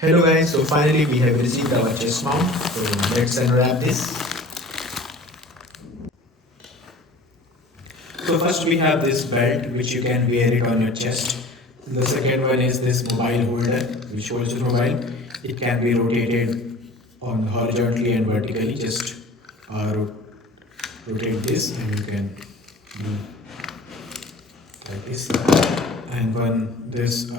Hello guys, so finally we have received our chest mount. So let's unwrap this. So first we have this belt which you can wear it on your chest. The second one is this mobile holder which holds your mobile. It can be rotated on horizontally and vertically. Just rotate this and you can do like this. And one this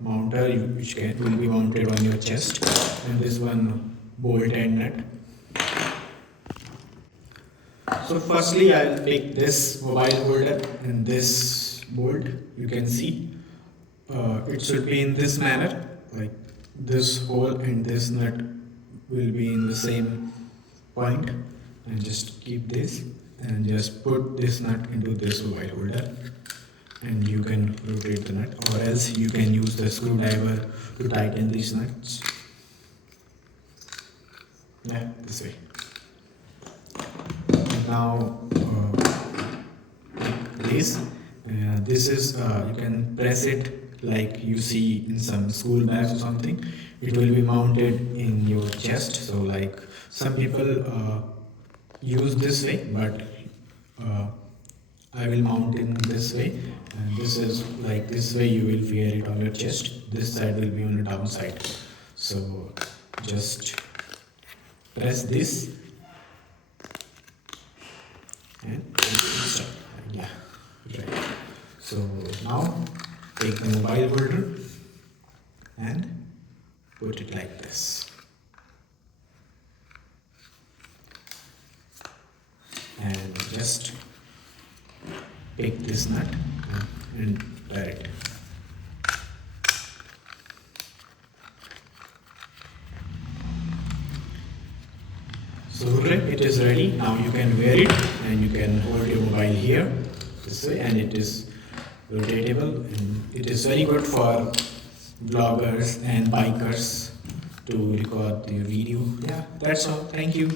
mounter which will be mounted on your chest, and this one bolt and nut. So firstly I'll pick this mobile holder and this bolt. You can see it should be in this manner, like this hole and this nut will be in the same point, and just keep this and just put this nut into this mobile holder, and you can rotate the nut, or else you can use the screwdriver to tighten these nuts. Yeah, this way. And now this is you can press it like you see in some school bags or something. It will be mounted in your chest. So like some people use this way, but I will mount in this way, and this is like this way you will wear it on your chest. This side will be on the down side. So just press this and start. Yeah, right. So now take the mobile holder and put it like this, and just pick this nut and tie it. So it is ready. Now you can wear it and you can hold your mobile here this way, and it is rotatable, and it is very good for vloggers and bikers to record the video. Yeah, that's all. Thank you.